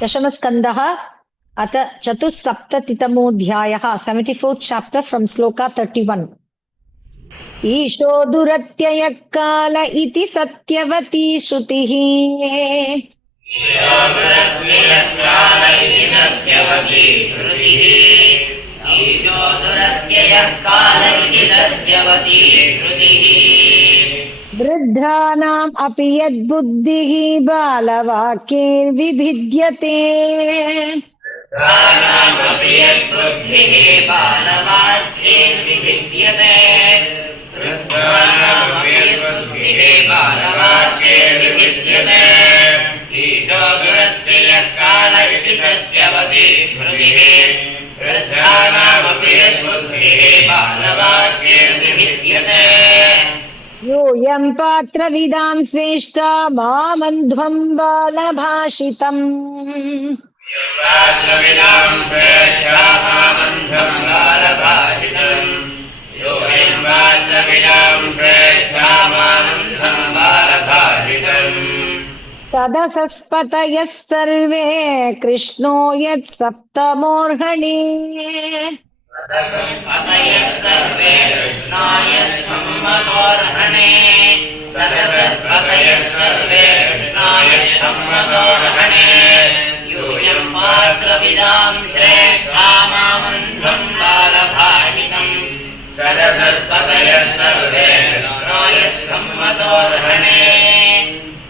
दशमस्कन्धः अथ चतुस्सप्ततितमोऽध्यायः 74th chapter from श्लोका 31. ईशो दुरत्ययः काल इति सत्यवती श्रुतिः वृद्धानाम् अपि यद्बुद्धिः बालवाक्यैर्विभिद्यते योऽयं पात्रविदां स्वेष्टा मामन्ध्वं बालभाषितम् तदसस्पतयः सर्वे कृष्णो यत्सप्तमोऽर्हणि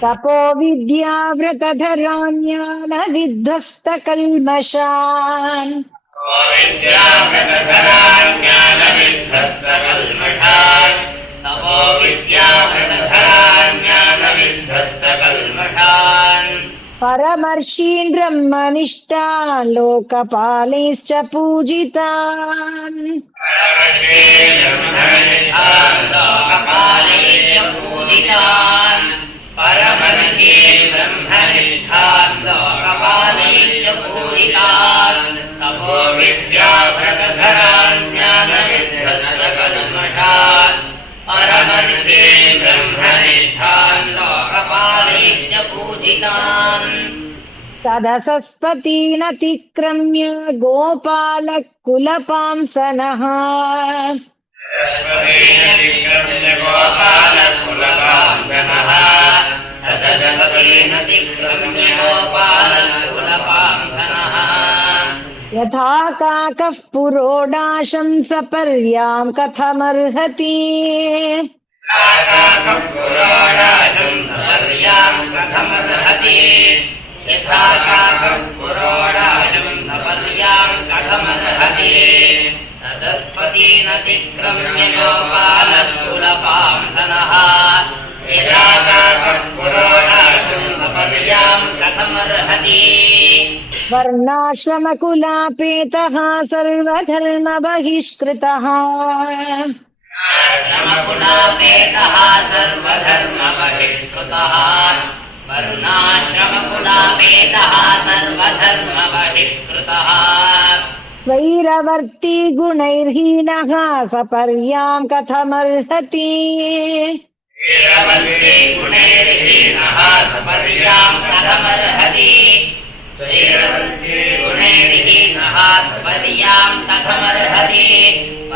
तपो विद्याव्रतधरान्यान विध्वस्तकल्मषान् परमर्षीन् ब्रह्मनिष्ठान् लोकपालैश्च पूजितान् तदसस्पतीनतिक्रम्य गोपालः कुलपांसनः यथा काकः पुरोडाशं सपर्यां कथमर्हति वर्णाश्रमकुलापेतः सर्वधर्म बहिष्कृतः स्वैरवर्ती गुणैर्हीनः सपर्यां कथमर्हति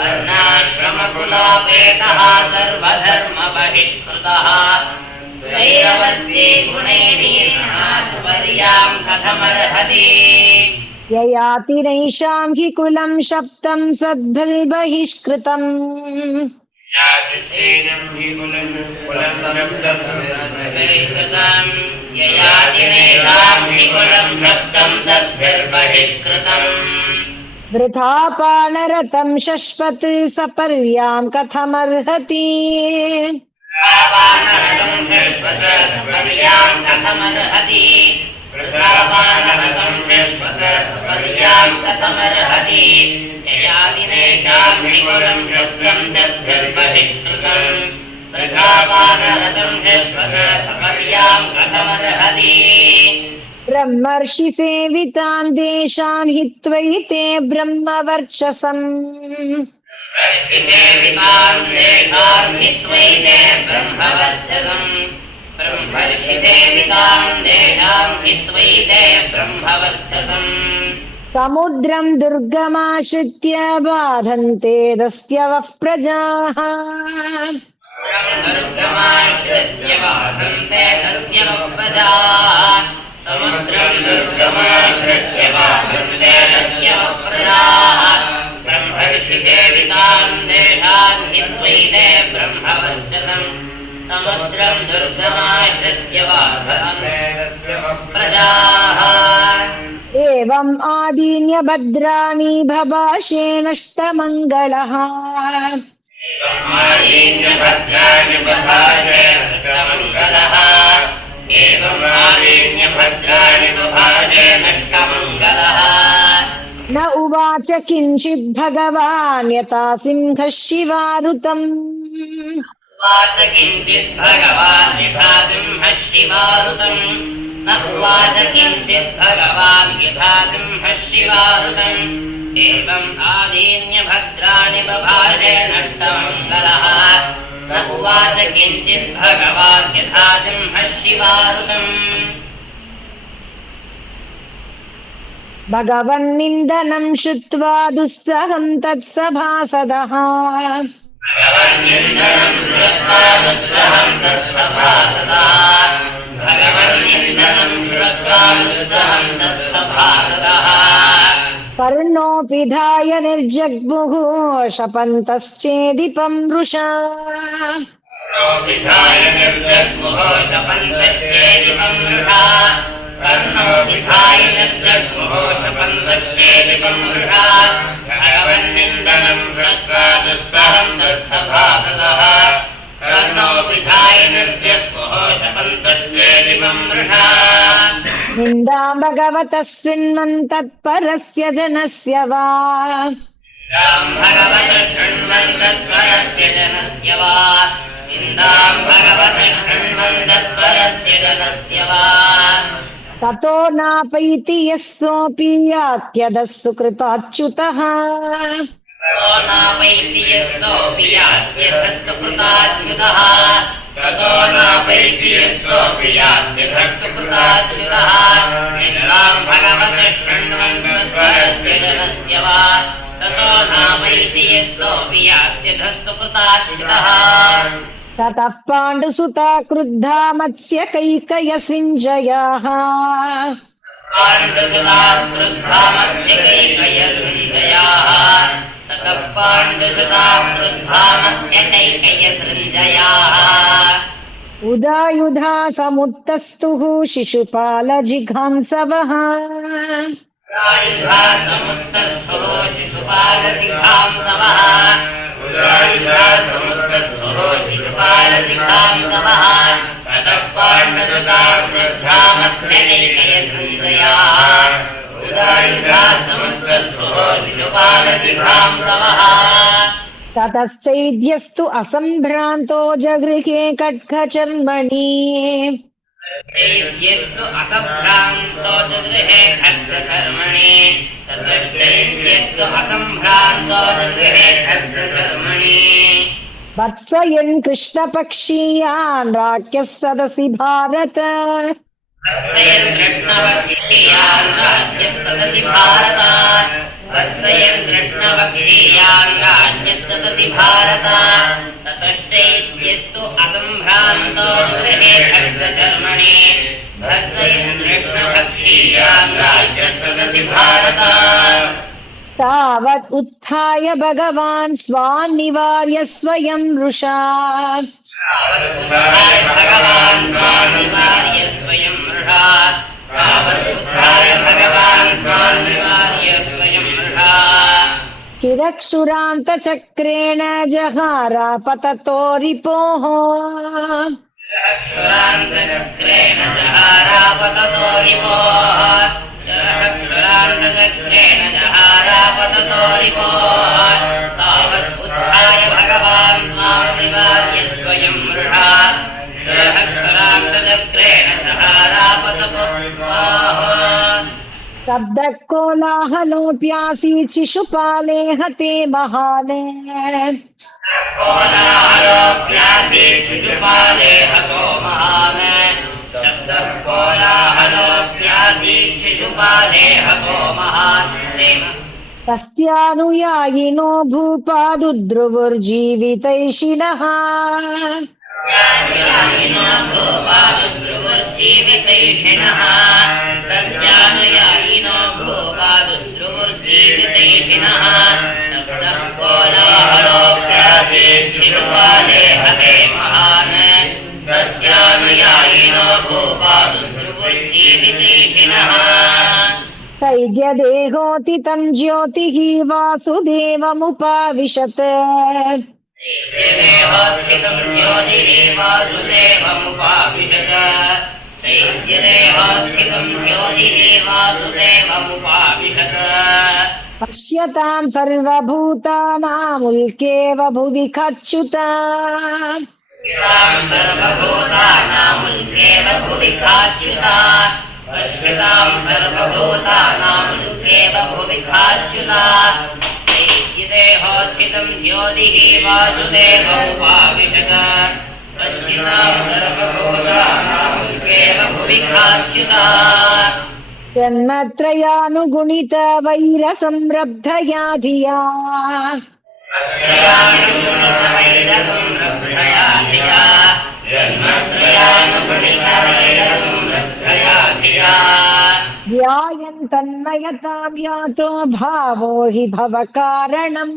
वर्णाश्रमकुलापेतः सर्वधर्म बहिष्कृतः ययाति नैषां हि कुलं शप्तं सद्भिर्बहिष्कृतम् वृथा पानरतं शश्वत् सपर्यां कथमर्हति ब्रह्मर्षि सेवितान् देशान् हित्वैते ब्रह्मवर्चसम् ब्रह्मवर्चसम् ब्रह्मर्षि सेविताम् देशाम् हित्वैते ब्रह्मवर्चसम् समुद्रं दुर्गमाश्रित्य बाधन्ते दस्यवः प्रजाः दुर्गमाश्रित्य बाधन्ते दस्यवः प्रजाः समुद्रम् दुर्गमाश्रित्य बाधन्ते दस्यवः प्रजाः ब्रह्मर्षिसेविताम् देशान् हित्वैते ब्रह्मवर्चसम् समुद्रम् दुर्गमाश्रित्य बाधन्ते दस्यवः प्रजाः एवम् आदीन्य भद्राणि भभाषे नष्टमङ्गलः आदीन्य भद्राणि बभाषे नष्टमङ्गलः एवम् आदीन्य भद्राणि बभाषे नष्टमङ्गलः न उवाच किञ्चित् भगवान् यथा सिंहः शिवारुतम् उवाच किञ्चित् भगवान् यथा सिंहः शिवारुतम् न उवाच किञ्चित् भगवान् यथा सिंहः शिवारुतम् एवम् आदीन्य भद्राणि बभाषे नष्टमङ्गलः न उवाच किञ्चित् भगवान् यथा सिंहः शिवारुतम् भगवन्निन्दनं श्रुत्वा दुस्सहं तत्सभासदः भगवन्निन्दनं श्रुत्वा दुस्सहं तत्सभासदः भगवन्निन्दनं श्रुत्वा दुस्सहं तत्सभासदः कर्णोऽपि धाय निर्जग्मुः शपन्तश्चेदीपं वृषा विधाय निर्जग्मुः शपन्तश्चेदीपं वृषा कर्णो विधाय निर्जग्मुः शपन्तश्चेदीपं वृषा भगवन्निन्दनं श्रुत्वा दुस्सहं तत्सभासदः कर्णो विधाय निर्जग्मुः शपन्तश्चेदीपं वृषा निन्दां भगवतः शृण्वन् तत्परस्य जनस्य वा भगवतः शृण्वन् तत्परस्य जनस्य वा निन्दां भगवतः शृण्वन् तत्परस्य जनस्य वा ततो नापैति यः सोऽपि यात्यदः सुकृताच्युतः ततो नापैति यस्तोऽपि यात्यधस्तु कृताच्युतः ततो नापैति यस्तोऽपि यात्यधस्तु कृताच्युतः निन्दां भगवतः शृण्वन् तत्परस्य जनस्य वा ततो नापैति यस्तोऽपि यात्यधस्तु कृताच्युतः ततः पाण्डुसुता क्रुद्धा मत्स्यकैकयसिञ्जयाः पाण्डुसुता क्रुद्धा मत्स्यकैकयसृञ्जयाः ततः पाण्डुसुता क्रुद्धा मत्स्यकैकयसृञ्जयाः उदायुधा समुत्तस्तुः शिशुपालजिघांसवः उदायुधा समुत्तस्थो शिशुपालजिघांसवः उदायुधा समुत्तस्थो शिशुपालजिघांसवः ततः पाण्डुसुता क्रुद्धा मत्स्यकैकयसृञ्जयाः उदायुधा समुत्तस्थो शिशुपालजिघांसवः ततश्चैद्यस्तु असम्भ्रान्तो जगृहे खड्गचर्मणि ैद्यस्तु असम्भ्रान्तो जगृहे खड्गचर्मणि ततश्चैद्यस्तु असम्भ्रान्तो जगृहे खड्गचर्मणि वत्सयन् कृष्णपक्षीयान् राज्ञः सदसि भारत वर्तयन् कृष्णपक्षीयान् राज्ञः सदसि भारत वर्तयन् कृष्णपक्षीयान् राज्ञः सदसि भारत ततश्चैद्यस्तु असम्भ्रान्तो जगृहे खड्गचर्मणि वर्तयन् कृष्णपक्षीयान् राज्ञः सदसि भारत तावत् उत्थाय भगवान् स्वान् निवार्य स्वयं वृषा तावदुत्थाय भगवान् स्वान् निवार्य स्वयं वृषा तावदुत्थाय भगवान् स्वान् निवार्य स्वयं वृषा चिरक्षुरान्तचक्रेण जहारापततो रिपोः क्षुरान्तचक्रेण जहारापततो रिपोः क्षुरान्तचक्रेण जहारापततो रिपोः तावदुत्थाय भगवान् स्वान् निवार्य स्वयं वृषा क्षुरान्तचक्रेण जहारापततो रिपोः शब्दकोलाहलोऽप्यासीत् शिशुपाले हते महाने कोलाहलोऽप्यासीत् शिशुपाले हतो महान् महान् तस्यानुयायिनो भूपादुद्रुवुर्जीवितैषिणः भूपादुद्रुवुर्जीवितैषिणः तस्यानुयायिनो भूपादुद्रुवुर्जीवितैषिणः शब्दः कोलाहलोऽप्यासीच्छिरुपाले हते महान् तस्यानुयायिनो भूपादुद्रुवुर्जीवितैषिणः तैद्यदेहोति तं ज्योतिः वासुदेवमुपाविशत् चैद्यदेहोत्थितं ज्योतिः वासुदेवमुपाविशत् चैद्यदेहोत्थितं ज्योतिः वासुदेवमुपाविशत् पश्यतां सर्वभूतानामुल्केव भुवि कच्युता सर्वभूतानामुल्केव भुवि काच्युता पश्यतां सर्वभूतानामुल्केव भुवि काच्युता चैद्यदेहोत्थितं ज्योतिः वासुदेवमुपाविशत् पश्यतां सर्वभूतानामुल्केव भुवि काच्युता जन्मत्रयानुगुणित वैरसंरब्धया धिया ध्यायन् तन्मयतां यातो भावो हि भवकारणम्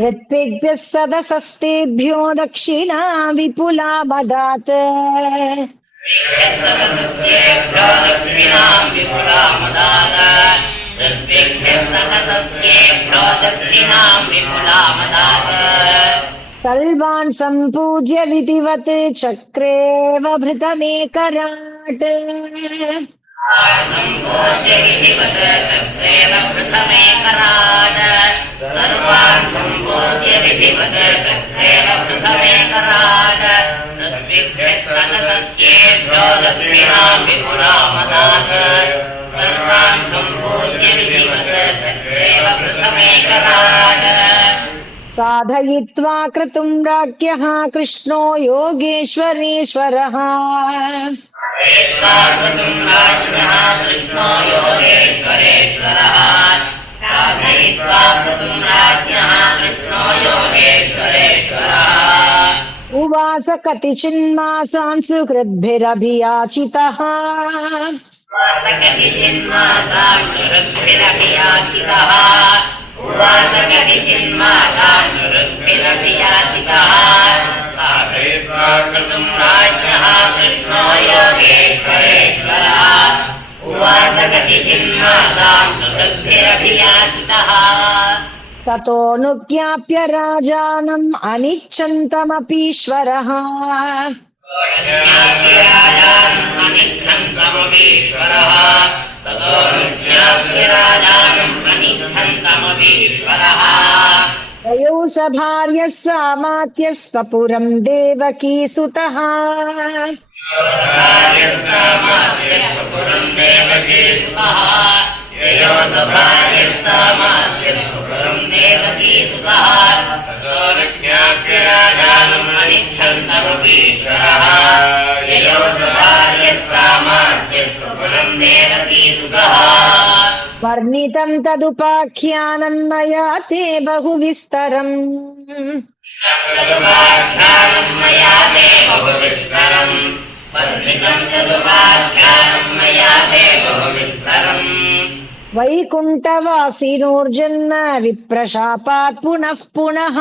ऋत्विग्भ्यः सदसस्तेभ्यो दक्षिणा विपुला मदात् सर्वान् सम्पूज्य विधिवत् चक्रेव भृतमेकराट् सर्वान् सम्पूज्य विधिवत् चक्रेव पृथमेकराट् ऋत्विग्भ्यः सदसस्येभ्यो दक्षिणां विपुला मदात् सर्वान् सम्पूज्य विधिवत् चक्रेव पृथमेकराट् साधयित्वा क्रतुं राज्ञः कृष्णो योगेश्वरेश्वरः कृष्णो योगेश्वरेश्वरः साधयित्वा क्रतुं राज्ञः कृष्णो योगेश्वरेश्वरः उवास कतिचिन्मासान् सुहृद्भिरभियाचितः कतिचिन्मासान् सुहृद्भिरभियाचितः उवास कतिचिन्मासान् सुहृद्भिरभियाचितः साधयित्वा क्रतुं राज्ञः कृष्णो योगेश्वरेश्वरः उवास कतिचिन्मासान् सुहृद्भिरभियाचितः ततोऽनुज्ञाप्य राजानम् अनिच्छन्तमपीश्वरः तयो स भार्यः सामात्यः स्वपुरं देवकीसुतः वर्णितं तदुपाख्यानं मया ते बहुविस्तरम् वैकुण्ठवासिनोर्जन्म विप्रशापात् पुनः पुनः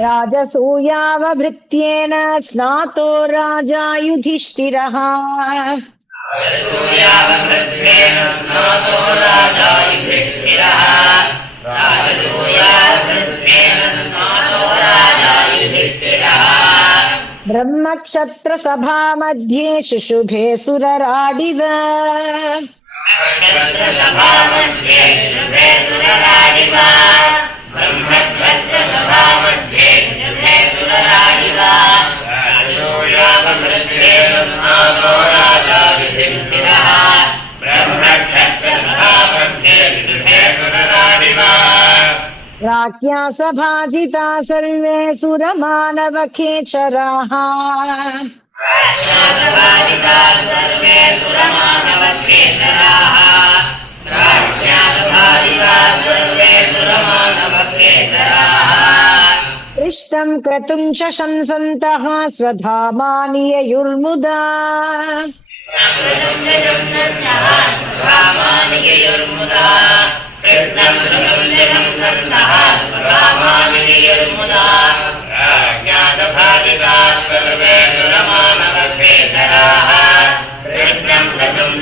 राजसूयावभृत्येन स्नातो राजा युधिष्ठिरः ब्रह्मक्षत्रसभा मध्ये शुशुभे सुरराडिव क्षत्रसभामध्ये शुभे सुरराडिव ब्रह्मक्षत्रसभा मध्ये शुभे सुरराडिव राजोयावमृत्तेन स्नातो राजा युधिष्ठिरः ब्रह्मक्षत्रसभा मध्ये शुभे सुरराडिव राज्ञा सभाजिता सर्वे सुरमानवखेचराः राज्ञासभाजिता सर्वे सुरमानवखेचराः राज्ञासभाजिता सर्वे सुरमानवखेचराः पृष्टं क्रतुं च शंसन्तः स्वधामानि ययुर्मुदा कृष्णं कृतं सन्तः स्वधामानिर्मुदा राज्ञासभाजिता सर्वे सुरमानवखेचराः कृष्णं कृतं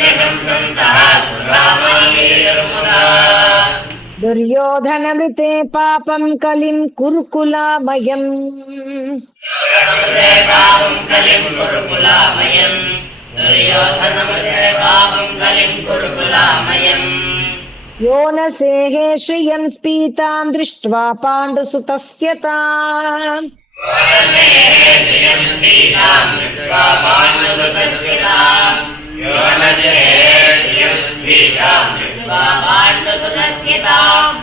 सन्तः स्वधामानिर्मुदा दुर्योधनमृते पापं कलिं कुरुकुलामयम् पापं कलिं कुरुकुलामयम् दुर्योधनमृते पापं कलिं कुरुकुलामयम् यो न सेहे श्रियं स्पीतां दृष्ट्वा पाण्डुसुतस्य ताम्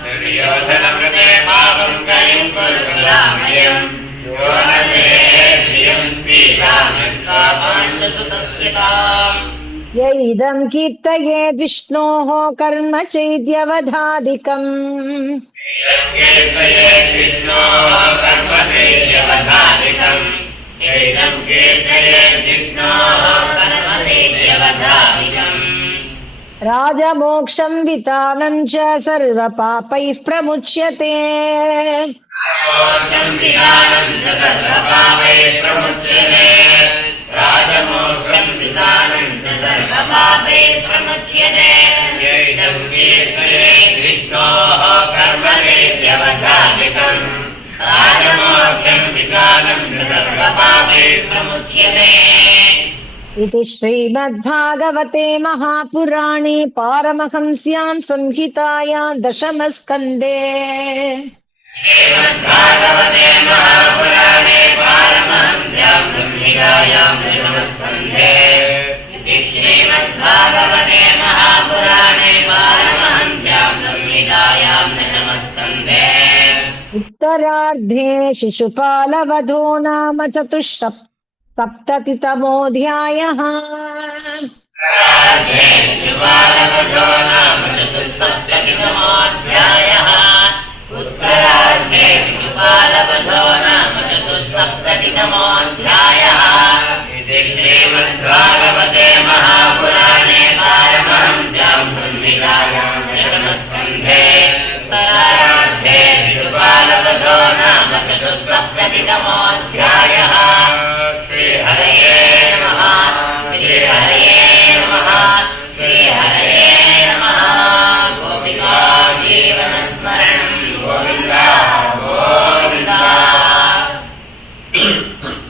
दुर्योधनमृते पापं कलिं कुरुकुलामयम् यो न सेहे श्रियं स्पीतां दृष्ट्वा पाण्डुसुतस्य ताम् यैदं कीर्तयेद् विष्णोः कर्म चैद्यवधादिकम् कीर्तयेद् विष्णोः कर्म चैद्यवधादिकम् यैदं कीर्तयेद् विष्णोः कर्म चैद्यवधादिकम् राजमोक्षं वितानं च सर्वपापैः प्रमुच्यते राजमोक्षं वितानं च सर्वपापैः प्रमुच्यते राजमोक्षं वितानं च सर्वपापैः प्रमुच्यते यैदं कीर्तयेद् विष्णोः कर्म चैद्यवधादिकम् राजमोक्षं वितानं च सर्वपापैः प्रमुच्यते इति श्रीमद्भागवते महापुराणे पारमहंस्यां संहितायां दशमस्कन्धे श्रीमद्भागवते महापुराणे पारमहंस्यां संहितायां दशमस्कन्धे इति श्रीमद्भागवते महापुराणे पारमहंस्यां संहितायां दशमस्कन्धे उत्तरार्धे शिशुपालवधो नाम चतुस्सप्ततितमोऽध्यायः शिशुपालवधो नाम चतुस्सप्ततितमोऽध्यायः उत्तरार्धे शिशुपालवधो नाम चतुस्सप्ततितमोऽध्यायः इति श्रीमद्भागवते महापुराणे पारमहंस्यां संहितायां दशमस्कन्धे उत्तरार्धे शिशुपालवधो नाम चतुस्सप्ततितमोऽध्यायः श्रीहरये